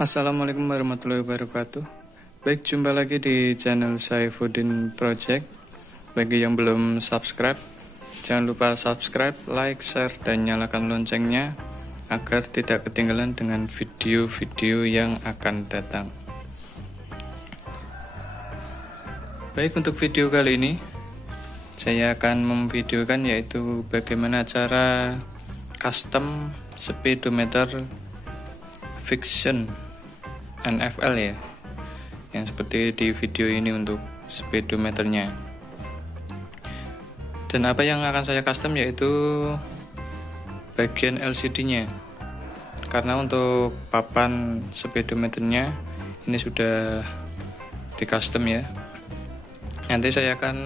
Assalamualaikum warahmatullahi wabarakatuh. Baik, jumpa lagi di channel Saifuddin Project. Bagi yang belum subscribe, jangan lupa subscribe, like, share, dan nyalakan loncengnya agar tidak ketinggalan dengan video-video yang akan datang. Baik, untuk video kali ini saya akan memvideokan yaitu bagaimana cara custom speedometer fiction NFL ya, yang seperti di video ini untuk speedometernya. Dan apa yang akan saya custom yaitu bagian LCD-nya, karena untuk papan speedometernya ini sudah di custom ya. Nanti saya akan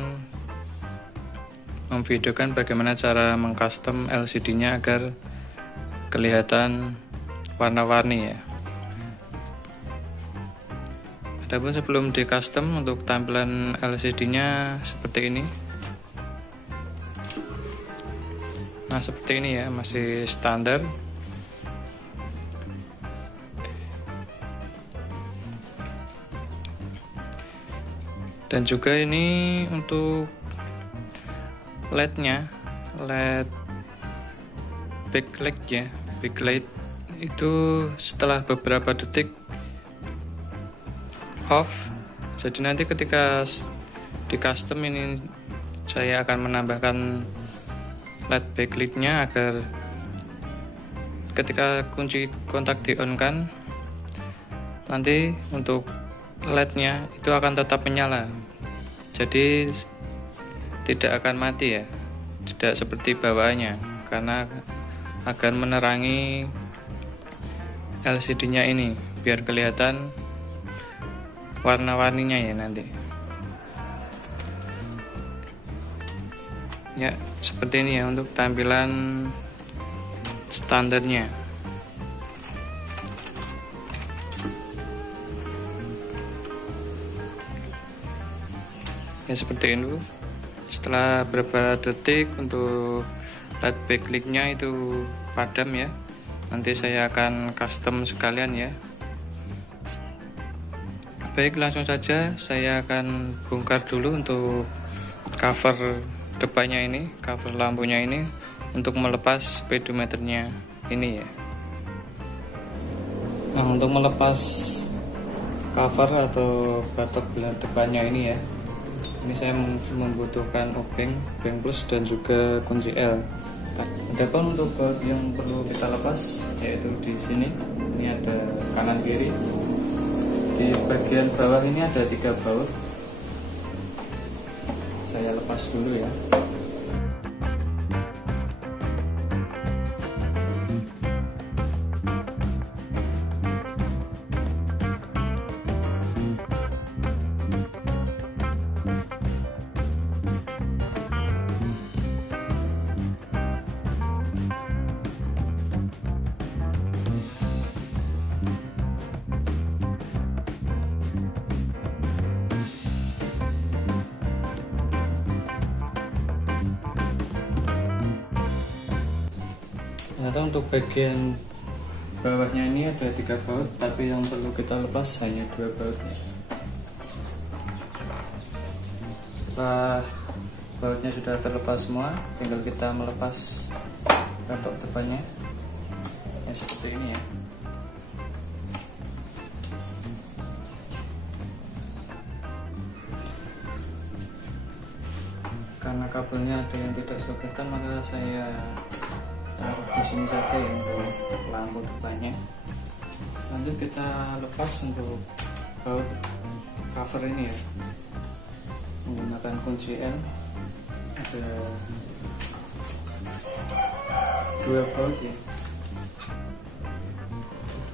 memvideokan bagaimana cara mengcustom LCD-nya agar kelihatan warna-warni ya. Adapun sebelum di custom, untuk tampilan LCD-nya seperti ini. Nah, seperti ini ya, masih standar. Dan juga ini untuk LED-nya, LED backlight ya. Backlight itu setelah beberapa detik off. Jadi nanti ketika di custom ini saya akan menambahkan LED backlightnya agar ketika kunci kontak di on kan, nanti untuk LED-nya itu akan tetap menyala. Jadi tidak akan mati ya, tidak seperti bawaannya, karena akan menerangi LCD-nya ini biar kelihatan warna-warninya ya nanti. Ya, seperti ini ya untuk tampilan standarnya. Ya, seperti ini. Setelah beberapa detik untuk LED backlight-nya itu padam ya. Nanti saya akan custom sekalian ya. Baik, langsung saja saya akan bongkar dulu untuk cover depannya ini, cover lampunya ini, untuk melepas speedometernya ini ya. Nah, untuk melepas cover atau batok depannya ini ya, ini saya membutuhkan obeng plus dan juga kunci L. Adapun untuk baut yang perlu kita lepas yaitu di sini, ini ada kanan kiri. Di bagian bawah ini ada 3 baut. Saya lepas dulu ya. Ternyata untuk bagian bawahnya ini ada 3 baut, tapi yang perlu kita lepas hanya 2 bautnya. Setelah bautnya sudah terlepas semua, tinggal kita melepas batok depannya ya, seperti ini ya. Karena kabelnya ada yang tidak sobekan, maka saya taruh di sini saja ya untuk lampu depannya. Lanjut kita lepas untuk baut cover ini ya, menggunakan kunci L. Ada 2 baut ya,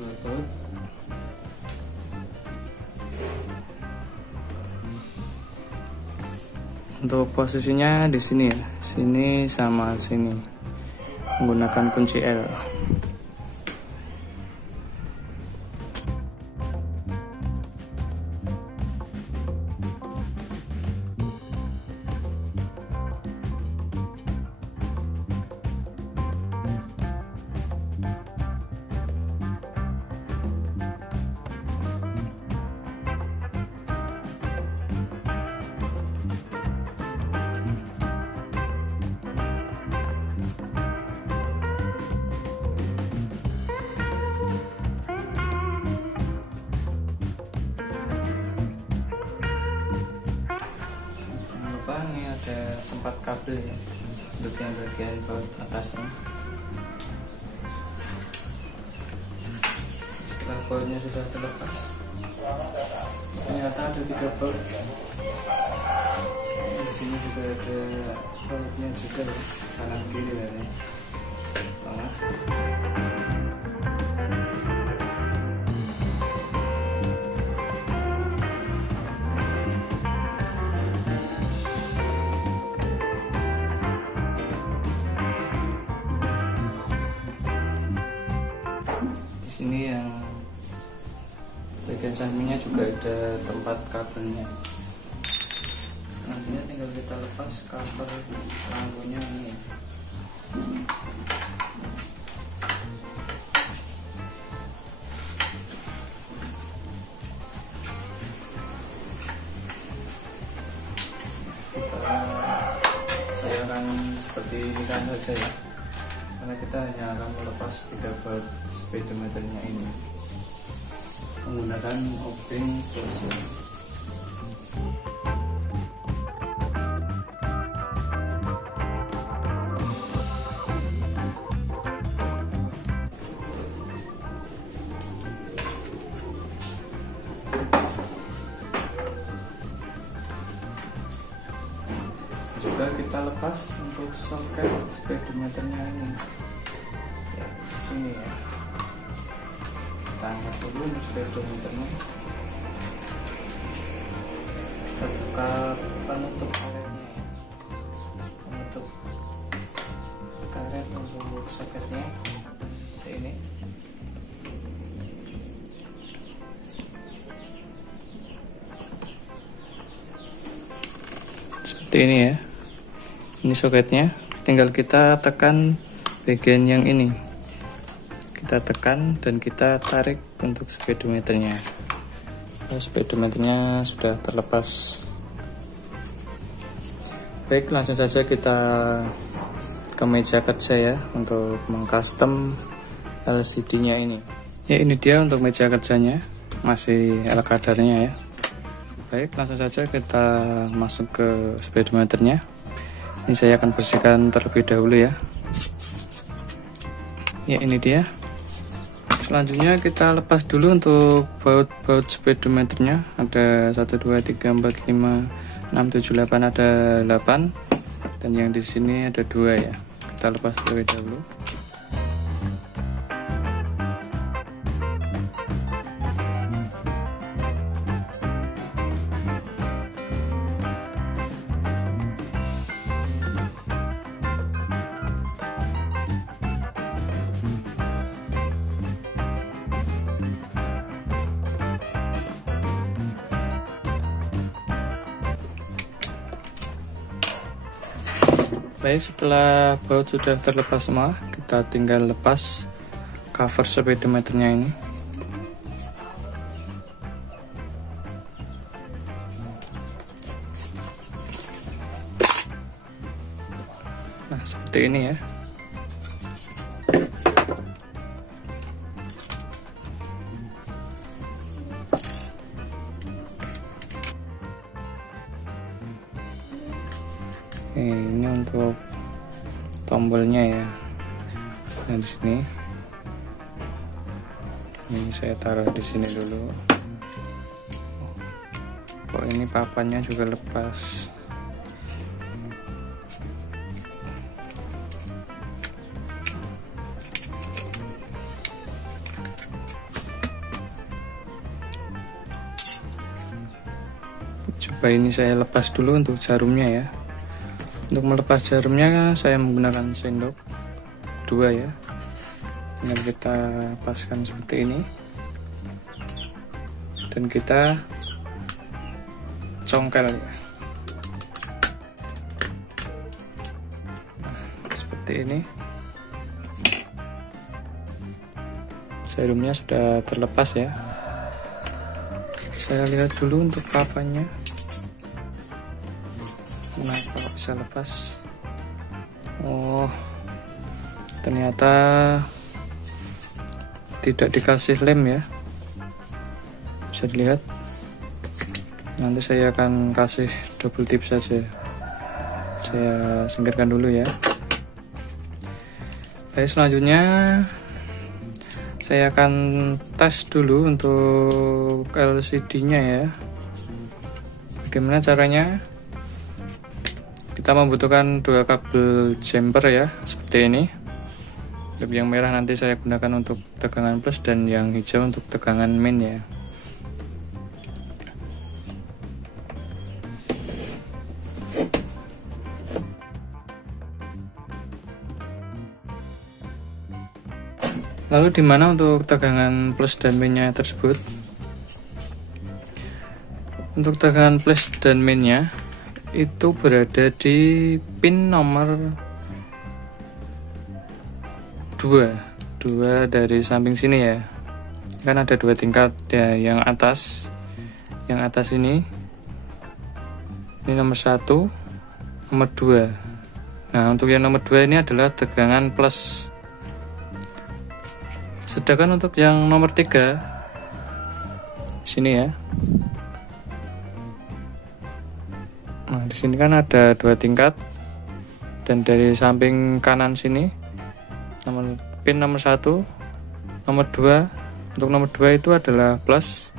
2 baut. Untuk posisinya di sini ya, sini sama sini, menggunakan kunci L. 4 kabel ya untuk yang bagian baut atasnya. Setelah bautnya sudah terlepas, ternyata ada 3 baut. Di sini juga ada bautnya juga kanan kiri ya. Di sini yang bagian sampingnya juga ada tempat kabelnya. Selanjutnya tinggal kita lepas cover lampunya ini ya. Saya akan seperti ini kan saja ya, karena kita hanya akan melepas 3 baut speedometernya ini menggunakan obeng plus. Juga kita lepas untuk soket speedometernya ini ya, di sini ya. Kita angkat dulu speedometernya. Kita buka penutup karetnya ya. Penutup karet untuk soketnya seperti ini. Seperti ini ya. Ini soketnya, tinggal kita tekan bagian yang ini. Kita tekan dan kita tarik untuk speedometernya. Speedometernya sudah terlepas. Baik, langsung saja kita ke meja kerja ya untuk mengcustom LCD-nya ini. Ya, ini dia untuk meja kerjanya, masih L kadarnya ya. Baik, langsung saja kita masuk ke speedometernya. Ini saya akan bersihkan terlebih dahulu ya. Ya, ini dia. Selanjutnya kita lepas dulu untuk baut speedometernya. Ada 1, 2, 3, 4, 5, 6, 7, 8, ada 8. Dan yang di sini ada 2 ya. Kita lepas terlebih dahulu. Baik, setelah baut sudah terlepas semua, kita tinggal lepas cover speedometernya ini. Nah, seperti ini ya. Ini untuk tombolnya ya. Nah, di sini. Ini saya taruh di sini dulu. Oh, ini papannya juga lepas. Coba ini saya lepas dulu untuk jarumnya ya. Untuk melepas jarumnya saya menggunakan sendok 2 ya. Tinggal kita paskan seperti ini. Dan kita congkel ya. Nah, seperti ini. Jarumnya sudah terlepas ya. Saya lihat dulu untuk papannya. Kenapa bisa lepas? Oh, ternyata tidak dikasih lem ya. Bisa dilihat. Nanti saya akan kasih double tip saja. saya singkirkan dulu ya. Baik, selanjutnya saya akan tes dulu untuk LCD-nya ya. Bagaimana caranya? Kita membutuhkan 2 kabel jumper ya, seperti ini. Yang merah nanti saya gunakan untuk tegangan plus dan yang hijau untuk tegangan min ya. Lalu di mana untuk tegangan plus dan minnya tersebut? Untuk tegangan plus dan minnya itu berada di pin nomor 2 dari samping sini ya. Kan ada 2 tingkat ya, yang atas ini nomor 1, nomor 2. Nah, untuk yang nomor 2 ini adalah tegangan plus. Sedangkan untuk yang nomor 3 sini ya. Nah, di sini kan ada 2 tingkat dan dari samping kanan sini pin nomor 1, nomor 2. Untuk nomor 2 itu adalah plus,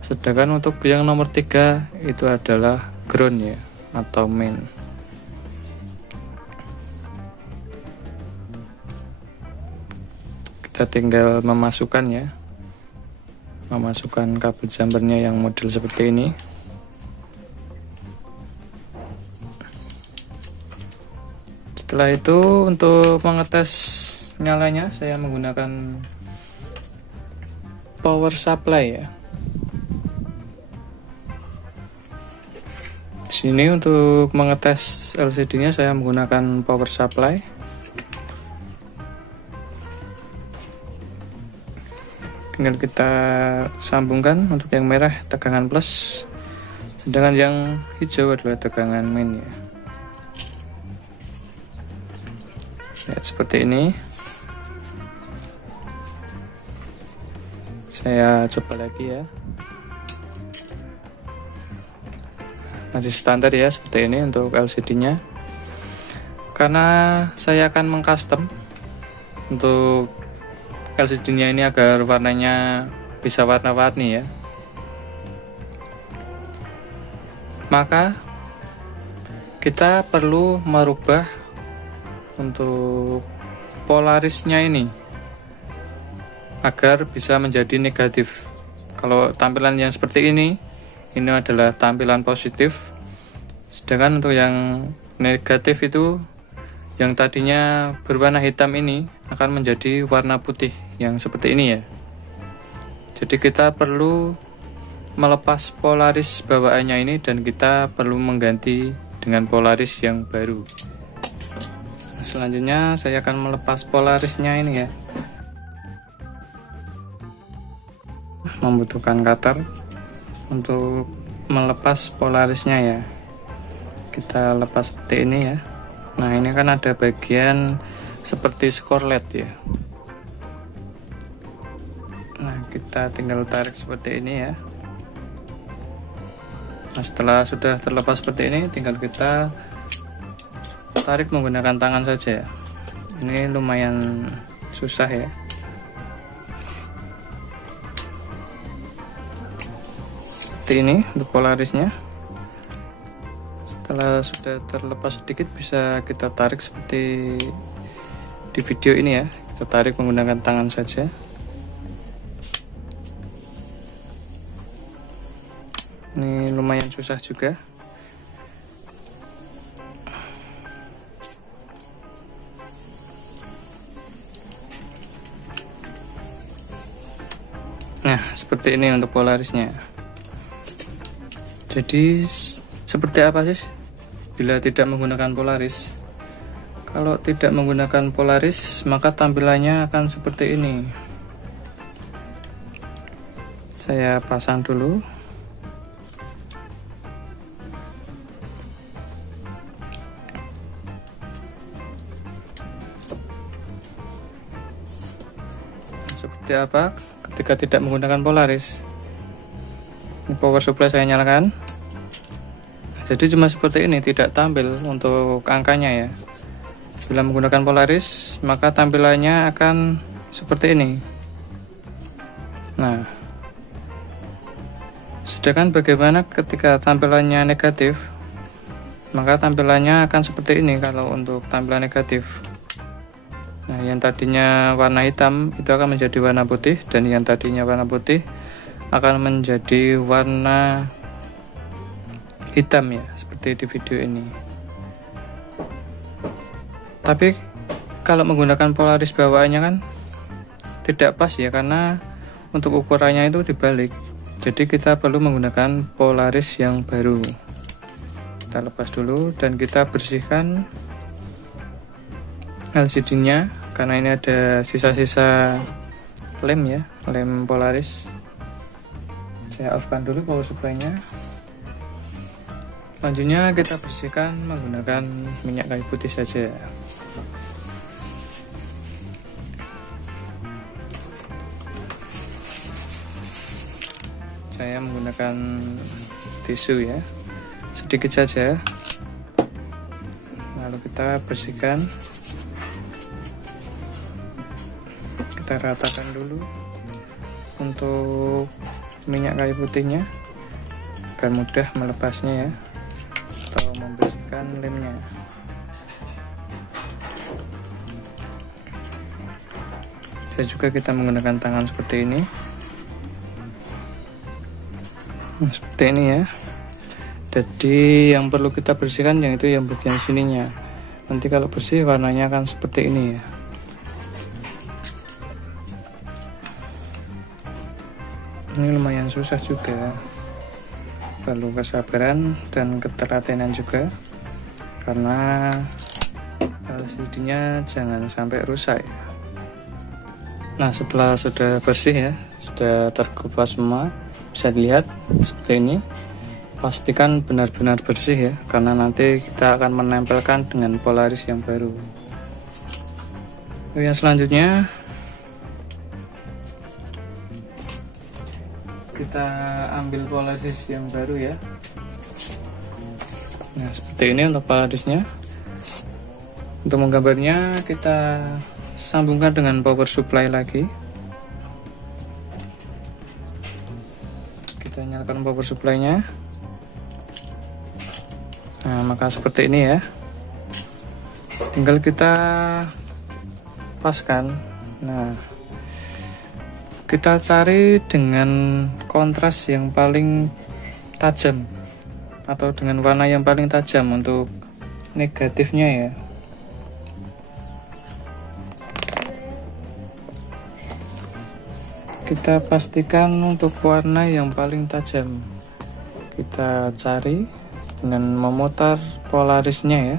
sedangkan untuk yang nomor 3 itu adalah ground ya, atau main. Kita tinggal memasukkan kabel jumpernya yang model seperti ini. Setelah itu untuk mengetes nyalanya saya menggunakan power supply ya. Di sini untuk mengetes LCD-nya saya menggunakan power supply. Tinggal kita sambungkan, untuk yang merah tegangan plus, sedangkan yang hijau adalah tegangan min ya. Ya, seperti ini. Saya coba lagi ya. Masih standar ya, seperti ini untuk LCD-nya. Karena saya akan mengcustom untuk LCD-nya ini agar warnanya bisa warna-warni ya. Maka kita perlu merubah untuk polarisnya ini agar bisa menjadi negatif. Kalau tampilan yang seperti ini adalah tampilan positif, sedangkan untuk yang negatif itu, yang tadinya berwarna hitam ini akan menjadi warna putih yang seperti ini ya. Jadi kita perlu melepas polaris bawaannya ini dan kita perlu mengganti dengan polaris yang baru. Nah, selanjutnya saya akan melepas polarisnya ini ya. Membutuhkan cutter untuk melepas polarisnya ya. Kita lepas seperti ini ya. Nah, ini kan ada bagian seperti skorlet ya. Nah, kita tinggal tarik seperti ini ya. Nah, setelah sudah terlepas seperti ini, tinggal kita tarik menggunakan tangan saja ya. Ini lumayan susah ya. Seperti ini untuk polarisnya. Setelah sudah terlepas sedikit, bisa kita tarik seperti di video ini ya. Kita tarik menggunakan tangan saja. Ini lumayan susah juga. Nah, seperti ini untuk polarisnya. Jadi seperti apa sih bila tidak menggunakan polaris? Kalau tidak menggunakan polaris, maka tampilannya akan seperti ini. Saya pasang dulu. Seperti apa ketika tidak menggunakan polaris? Ini power supply saya nyalakan. jadi cuma seperti ini, tidak tampil untuk angkanya ya. Bila menggunakan Polaris maka tampilannya akan seperti ini. Nah, sedangkan bagaimana ketika tampilannya negatif, maka tampilannya akan seperti ini kalau untuk tampilan negatif. Nah, yang tadinya warna hitam itu akan menjadi warna putih, dan yang tadinya warna putih akan menjadi warna hitam ya, seperti di video ini. Tapi kalau menggunakan Polaris bawaannya kan tidak pas ya, karena untuk ukurannya itu dibalik. Jadi kita perlu menggunakan Polaris yang baru. Kita lepas dulu dan kita bersihkan LCD-nya, karena ini ada sisa-sisa lem ya, lem Polaris. Saya off-kan dulu power supply-nya. Selanjutnya kita bersihkan menggunakan minyak kayu putih saja. Saya menggunakan tisu ya, sedikit saja. Lalu kita bersihkan, kita ratakan dulu untuk minyak kayu putihnya agar mudah melepasnya ya, atau membersihkan lemnya. Bisa juga kita menggunakan tangan seperti ini. Nah, seperti ini ya. Jadi yang perlu kita bersihkan yang itu yang bagian sininya. Nanti kalau bersih warnanya akan seperti ini ya. Ini lumayan susah juga, perlu kesabaran dan ketelatenan juga, karena LCD-nya jangan sampai rusak ya. Nah, setelah sudah bersih ya, sudah terkupas semua, bisa dilihat seperti ini. Pastikan benar-benar bersih ya, karena nanti kita akan menempelkan dengan Polaris yang baru. Yang selanjutnya kita ambil Polaris yang baru ya. Nah, seperti ini untuk Polarisnya. Untuk menggambarnya kita sambungkan dengan power supply lagi. Kita nyalakan power supply-nya. Nah, maka seperti ini ya. Tinggal kita paskan. Nah, kita cari dengan kontras yang paling tajam, atau dengan warna yang paling tajam untuk negatifnya ya. Kita pastikan untuk warna yang paling tajam. Kita cari dengan memutar Polarisnya ya.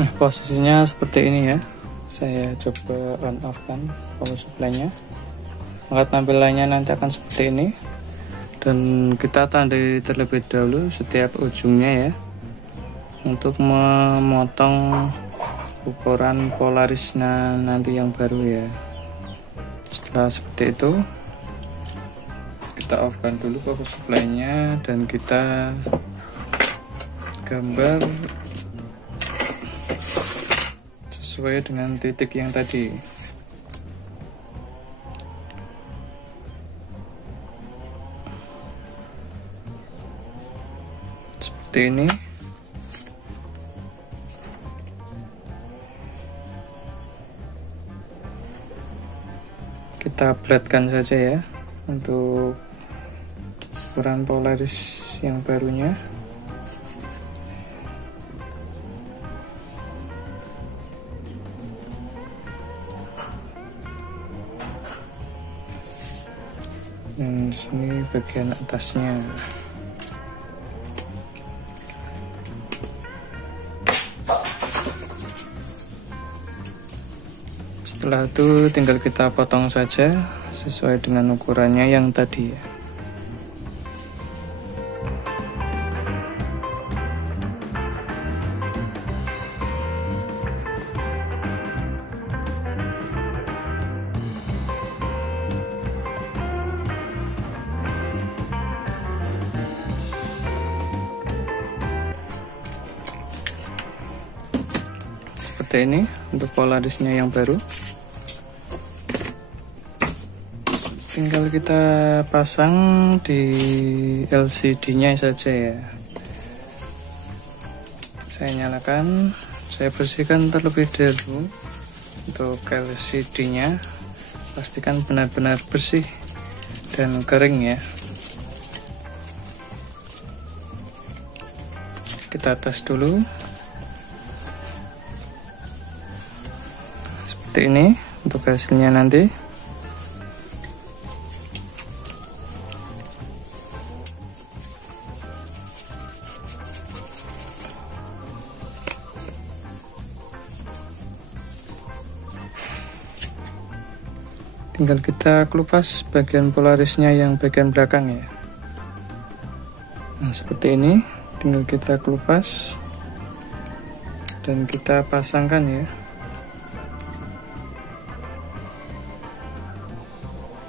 Nah, posisinya seperti ini ya. Saya coba on off kan power supply-nya, maka tampilannya nanti akan seperti ini. Dan kita tandai terlebih dahulu setiap ujungnya ya, untuk memotong ukuran Polarisnya nanti yang baru ya. Setelah seperti itu, kita off kan dulu power supply-nya dan kita gambar sesuai dengan titik yang tadi. Seperti ini. Kita flatkan saja ya untuk ukuran Polaris yang barunya. Dan sini bagian atasnya. Setelah itu tinggal kita potong saja sesuai dengan ukurannya yang tadi ya. seperti ini untuk polarisnya yang baru. Tinggal kita pasang di LCD-nya saja ya. Saya nyalakan, saya bersihkan terlebih dahulu untuk LCD-nya. Pastikan benar-benar bersih dan kering ya. Kita tes dulu. Seperti ini untuk hasilnya nanti. Tinggal kita kelupas bagian polarisnya yang bagian belakang ya. Nah, seperti ini, tinggal kita kelupas dan kita pasangkan ya.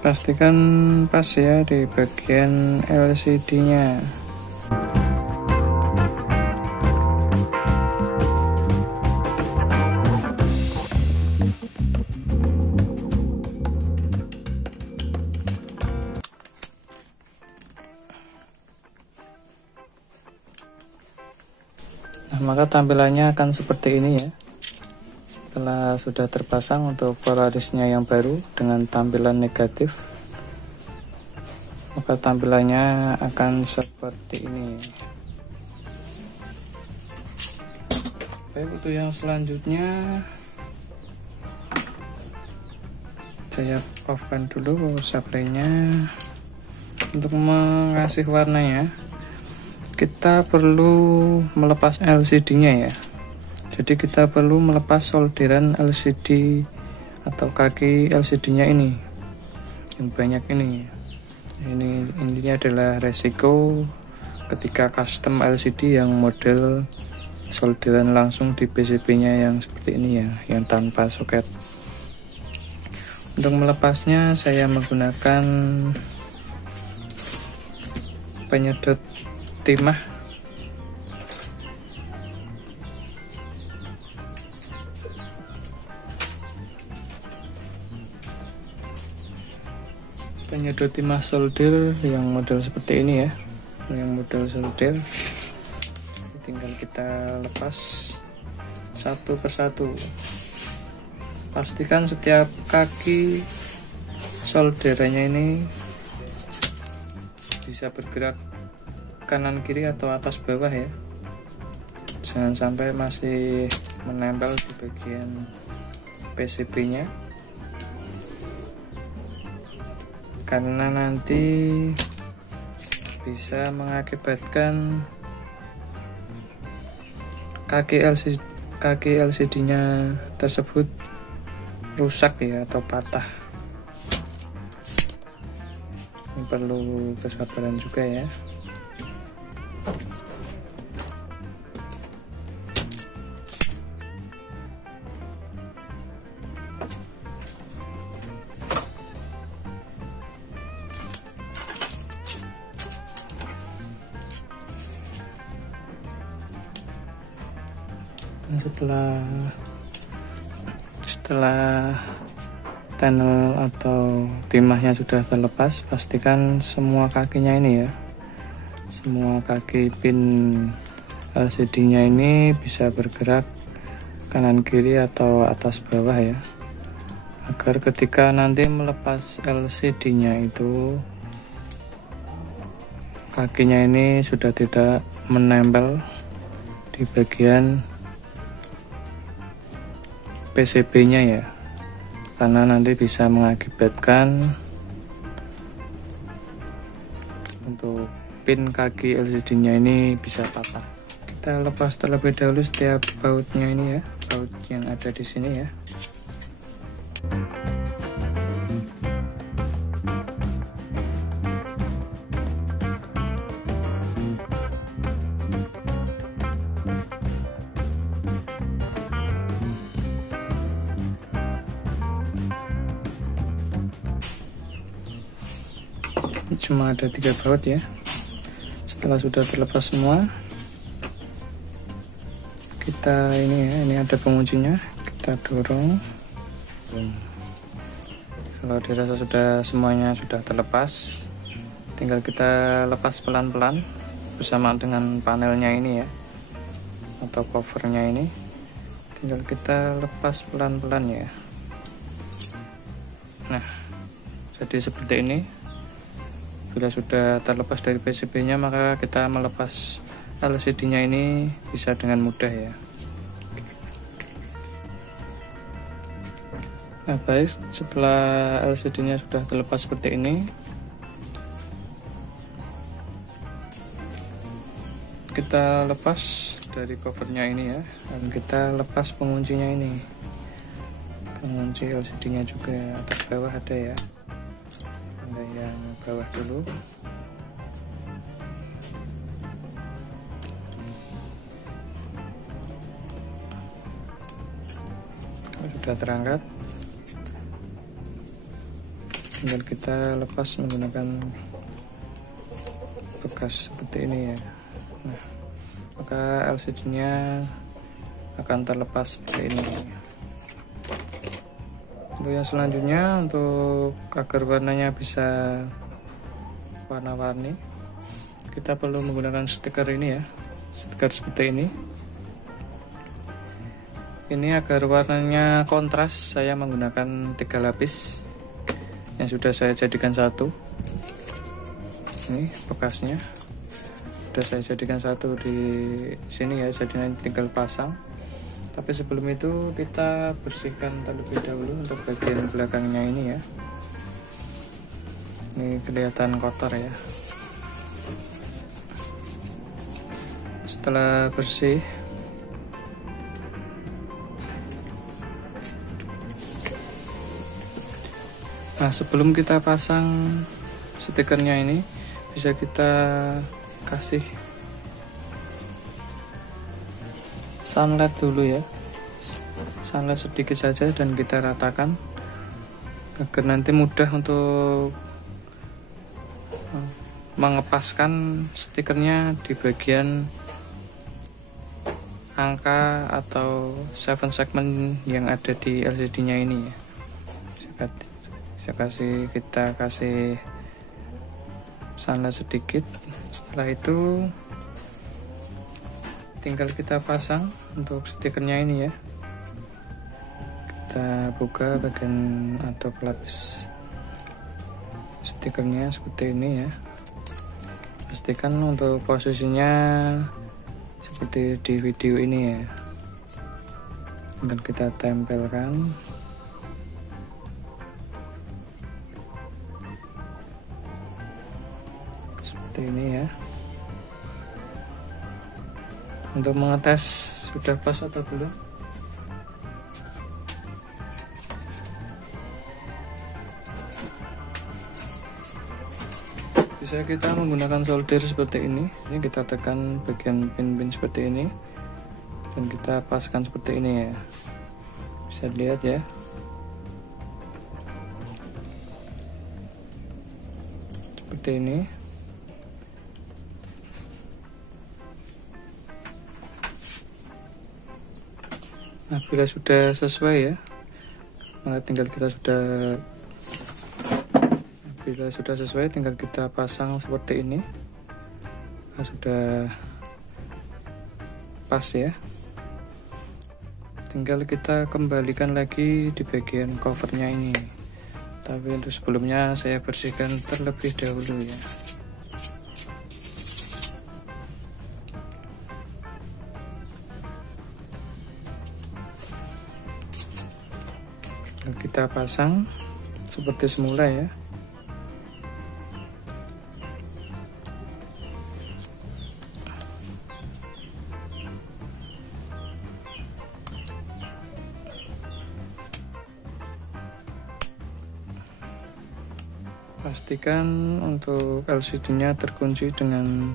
Pastikan pas ya di bagian LCD-nya. Nah, maka tampilannya akan seperti ini ya. Setelah sudah terpasang untuk polarisnya yang baru dengan tampilan negatif, maka tampilannya akan seperti ini. Baik, untuk yang selanjutnya saya off-kan dulu power supply-nya. Untuk mengasih warnanya, kita perlu melepas LCD-nya ya. Jadi kita perlu melepas solderan LCD atau kaki LCD-nya ini, yang banyak ini. Ini adalah resiko ketika custom LCD yang model solderan langsung di PCB-nya yang seperti ini ya, yang tanpa soket. Untuk melepasnya saya menggunakan penyedot timah. Penyedot timah solder yang model seperti ini ya, yang model solder. Tinggal kita lepas satu persatu. Pastikan setiap kaki solderannya ini bisa bergerak kanan kiri atau atas bawah ya. Jangan sampai masih menempel di bagian PCB-nya, karena nanti bisa mengakibatkan kaki LCD-nya tersebut rusak ya, atau patah. Ini perlu kesabaran juga ya. Setelah panel atau timahnya sudah terlepas, pastikan semua kakinya ini ya, semua kaki pin LCD-nya ini bisa bergerak kanan kiri atau atas bawah ya, agar ketika nanti melepas LCD-nya itu kakinya ini sudah tidak menempel di bagian PCB-nya ya, karena nanti bisa mengakibatkan untuk pin kaki LCD-nya ini bisa patah. Kita lepas terlebih dahulu setiap bautnya ini ya, baut yang ada di sini ya. Cuma ada 3 baut ya. Setelah sudah terlepas semua, kita ini ya, ini ada penguncinya, kita dorong. Kalau dirasa sudah semuanya sudah terlepas, tinggal kita lepas pelan-pelan bersamaan dengan panelnya ini ya, atau covernya ini. Tinggal kita lepas pelan-pelan ya. Nah, jadi seperti ini. Bila sudah terlepas dari PCB-nya, maka kita melepas LCD-nya ini bisa dengan mudah ya. Nah baik, setelah LCD-nya sudah terlepas seperti ini, kita lepas dari covernya ini ya, dan kita lepas penguncinya ini. Pengunci LCD-nya juga atas bawah ada ya. Ada yang bawah dulu. Sudah terangkat, tinggal kita lepas menggunakan bekas seperti ini ya. Nah, maka LCD-nya akan terlepas seperti ini. Untuk yang selanjutnya, untuk agar warnanya bisa warna-warni, kita perlu menggunakan stiker ini ya, stiker seperti ini. Ini agar warnanya kontras, saya menggunakan 3 lapis yang sudah saya jadikan satu. Ini bekasnya sudah saya jadikan satu di sini ya, jadi tinggal pasang. Tapi sebelum itu kita bersihkan terlebih dahulu untuk bagian belakangnya ini ya. Ini kelihatan kotor ya. Setelah bersih, nah sebelum kita pasang stikernya ini, bisa kita kasih sunlight dulu ya, sunlight sedikit saja, dan kita ratakan agar nanti mudah untuk mengepaskan stikernya di bagian angka atau 7 segmen yang ada di LCD-nya ini ya. Kita kasih sunlight sedikit. Setelah itu tinggal kita pasang untuk stikernya ini ya. Kita buka bagian atau pelapis stikernya seperti ini ya. Pastikan untuk posisinya seperti di video ini ya. Tinggal kita tempelkan. Seperti ini ya. Untuk mengetes sudah pas atau belum, bisa kita menggunakan solder seperti ini. Ini kita tekan bagian pin-pin seperti ini dan kita paskan seperti ini ya. Bisa dilihat ya. Seperti ini. Nah, bila sudah sesuai ya, maka tinggal kita bila sudah sesuai tinggal kita pasang seperti ini. Nah, sudah pas ya. Tinggal kita kembalikan lagi di bagian covernya ini. Tapi untuk sebelumnya saya bersihkan terlebih dahulu ya. Kita pasang seperti semula ya. Pastikan untuk LCD-nya terkunci dengan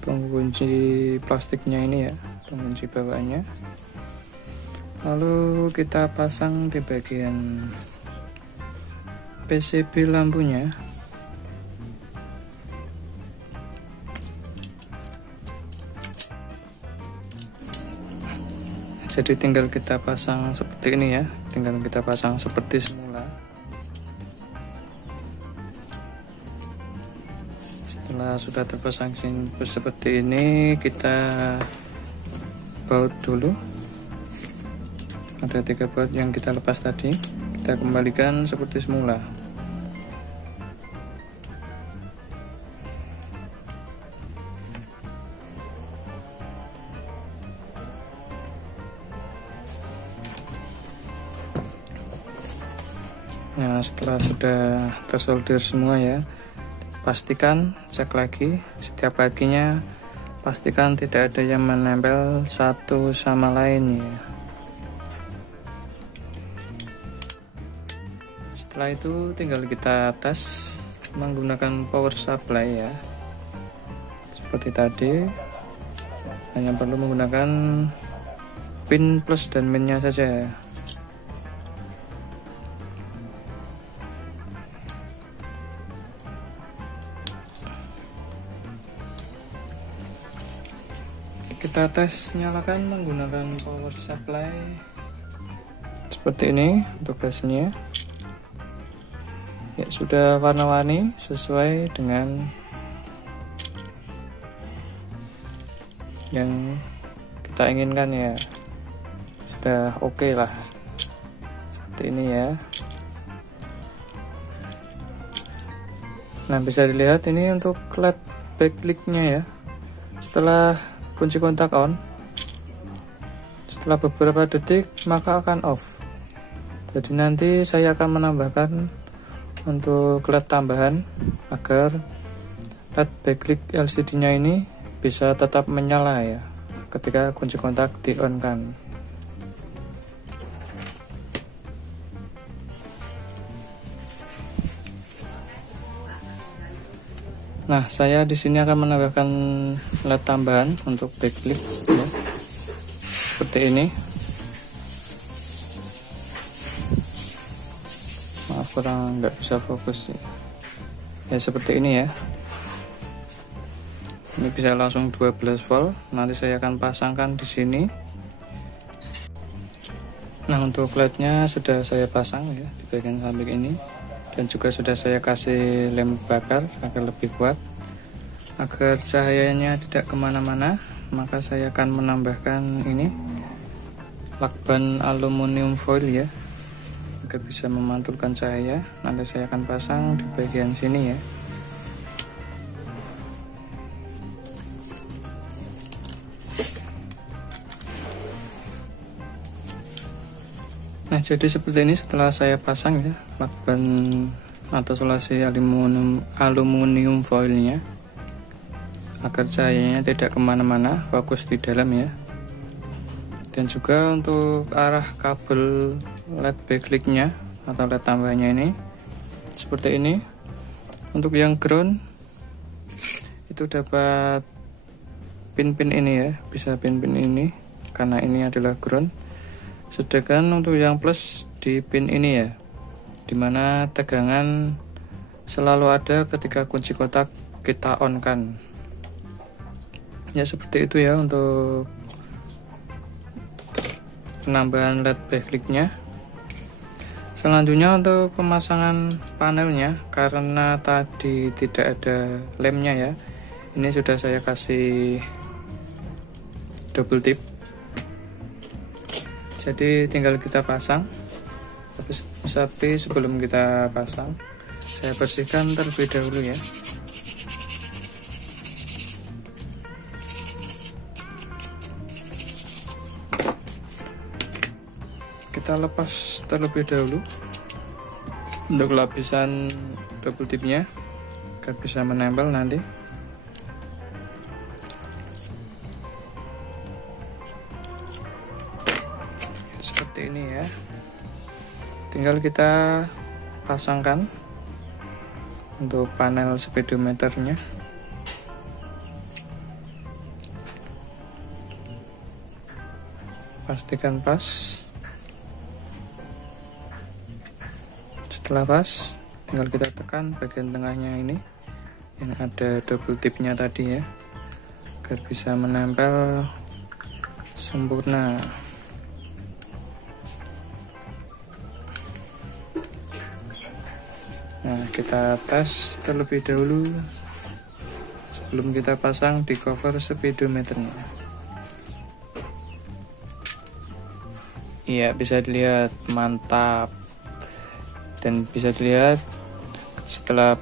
pengunci plastiknya ini ya, pengunci bawahnya. Lalu kita pasang di bagian PCB lampunya. Jadi tinggal kita pasang seperti ini ya, tinggal kita pasang seperti semula. Setelah sudah terpasang seperti ini, kita baut dulu. Ada 3 baut yang kita lepas tadi, kita kembalikan seperti semula. Nah, setelah sudah tersolder semua ya, pastikan cek lagi setiap kakinya, pastikan tidak ada yang menempel satu sama lain ya. Setelah itu tinggal kita tes menggunakan power supply ya, seperti tadi. Hanya perlu menggunakan pin plus dan minnya saja. Kita tes nyalakan menggunakan power supply seperti ini untuk gasnya ya, sudah warna-warni sesuai dengan yang kita inginkan ya, sudah oke lah seperti ini ya. Nah, bisa dilihat ini untuk LED backlight-nya ya, setelah kunci kontak on, setelah beberapa detik maka akan off. Jadi nanti saya akan menambahkan untuk LED tambahan agar LED backlight LCD nya ini bisa tetap menyala ya ketika kunci kontak di on kan. Nah, saya di sini akan menambahkan LED tambahan untuk backlight ya. Seperti ini. Maaf, kurang nggak bisa fokus ya. Ya seperti ini ya. Ini bisa langsung 12 volt. Nanti saya akan pasangkan di sini. Nah, untuk LED-nya sudah saya pasang ya di bagian samping ini. Dan juga sudah saya kasih lem bakar agar lebih kuat, agar cahayanya tidak kemana-mana. Maka saya akan menambahkan ini lakban aluminium foil ya, agar bisa memantulkan cahaya. Nanti saya akan pasang di bagian sini ya. Nah, jadi seperti ini setelah saya pasang ya lakban atau isolasi aluminium foilnya, agar cahayanya tidak kemana-mana, fokus di dalam ya. Dan juga untuk arah kabel LED backlight-nya atau LED tambahnya ini seperti ini. Untuk yang ground itu dapat pin-pin ini ya, bisa pin-pin ini karena ini adalah ground. Sedangkan untuk yang plus di pin ini ya, dimana tegangan selalu ada ketika kunci kontak kita on kan ya. Seperti itu ya untuk penambahan LED backlight-nya. Selanjutnya untuk pemasangan panelnya, karena tadi tidak ada lemnya ya, ini sudah saya kasih double tip. Jadi tinggal kita pasang. Tapi sebelum kita pasang, saya bersihkan terlebih dahulu ya. Kita lepas terlebih dahulu untuk lapisan double tipnya agar bisa menempel nanti. Seperti ini ya. Tinggal kita pasangkan untuk panel speedometernya. Pastikan pas. Setelah pas, tinggal kita tekan bagian tengahnya ini yang ada double tipnya tadi ya, agar bisa menempel sempurna. Nah, kita tes terlebih dahulu sebelum kita pasang di cover speedometernya. Iya, bisa dilihat mantap. Dan bisa dilihat setelah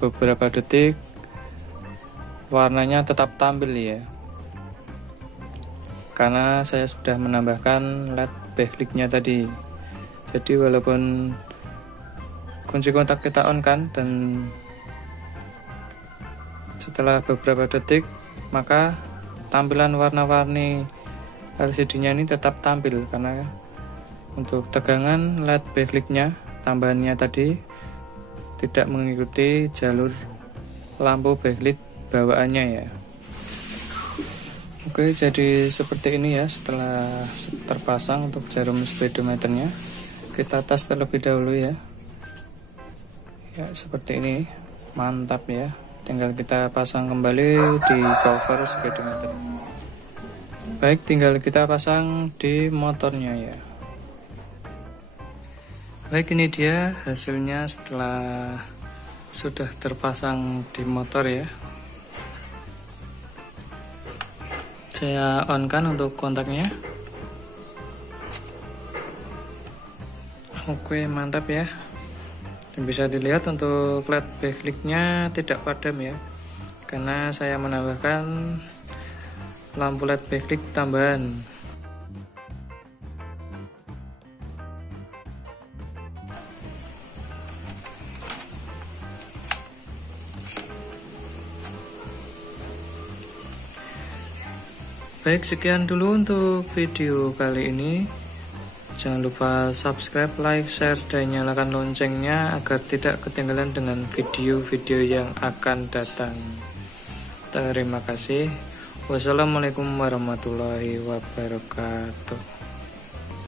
beberapa detik warnanya tetap tampil ya. Karena saya sudah menambahkan LED backlight-nya tadi. Jadi walaupun kunci kontak kita on kan, dan setelah beberapa detik maka tampilan warna-warni LCD-nya ini tetap tampil, karena untuk tegangan LED backlight-nya tambahannya tadi tidak mengikuti jalur lampu backlight bawaannya ya. Oke, jadi seperti ini ya setelah terpasang untuk jarum speedometernya. Kita tes terlebih dahulu ya. Ya, seperti ini. Mantap ya. Tinggal kita pasang kembali di cover speedometer. Baik, tinggal kita pasang di motornya ya. Baik, ini dia hasilnya setelah sudah terpasang di motor ya. Saya on kan untuk kontaknya. Oke, mantap ya. Dan bisa dilihat untuk LED backlight-nya tidak padam ya, karena saya menambahkan lampu LED backlight tambahan. Baik, sekian dulu untuk video kali ini. Jangan lupa subscribe, like, share, dan nyalakan loncengnya agar tidak ketinggalan dengan video-video yang akan datang. Terima kasih. Wassalamualaikum warahmatullahi wabarakatuh.